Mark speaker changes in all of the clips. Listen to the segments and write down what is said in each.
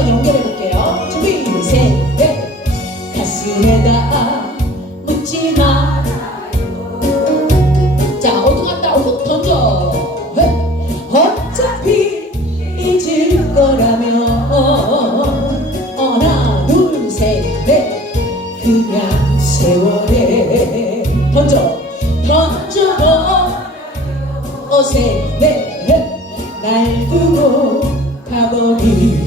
Speaker 1: 한번 연결해 볼게요. 준비, 셋, 넷. 가슴에다 묻지 말아요. 자, 갔다 훅 던져. 헷. 어차피 잊을 거라면 하나, 둘, 셋, 넷. 그냥 세월에 던져, 던져. 어셋넷날 두고 가버린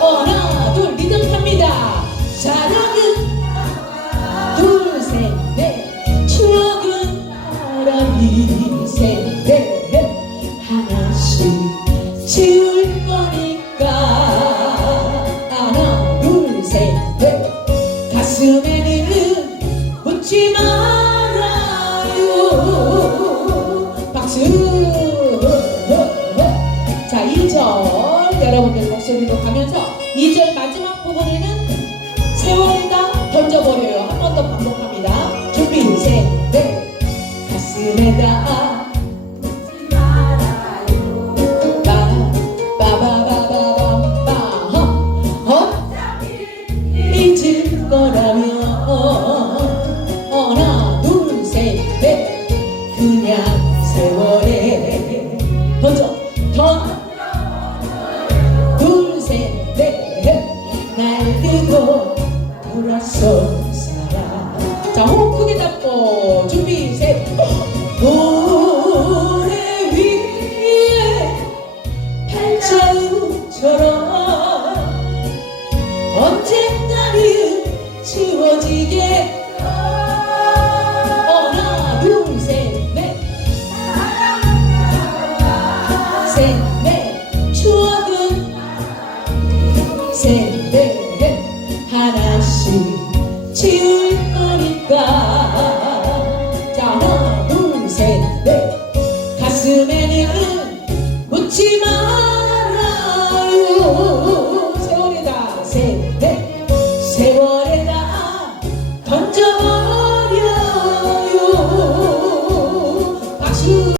Speaker 1: 어, 하나 둘 리듬 탑니다. 사랑은 둘셋넷. 추억은 하나이 셋넷. 하나씩 지울 거니까. 하나 둘셋넷. 가슴에는 묻지 말아요. 박수 2절 여러분들 목소리로 가면서 2절 마지막 부분에는 세월에다 던져버려요. 한 번 더 반복합니다. 준비, 셋, 넷. 가슴에다. 그냥 세월에 던져, 던 날 두고 돌아서 살아. 자, 호흡 크게 잡고, 준비, 셋. 모래 위에 팔자루처럼 언젠가는 지워지게 하나, 둘, 셋, 넷. 셋, 넷. 추억은 셋, 가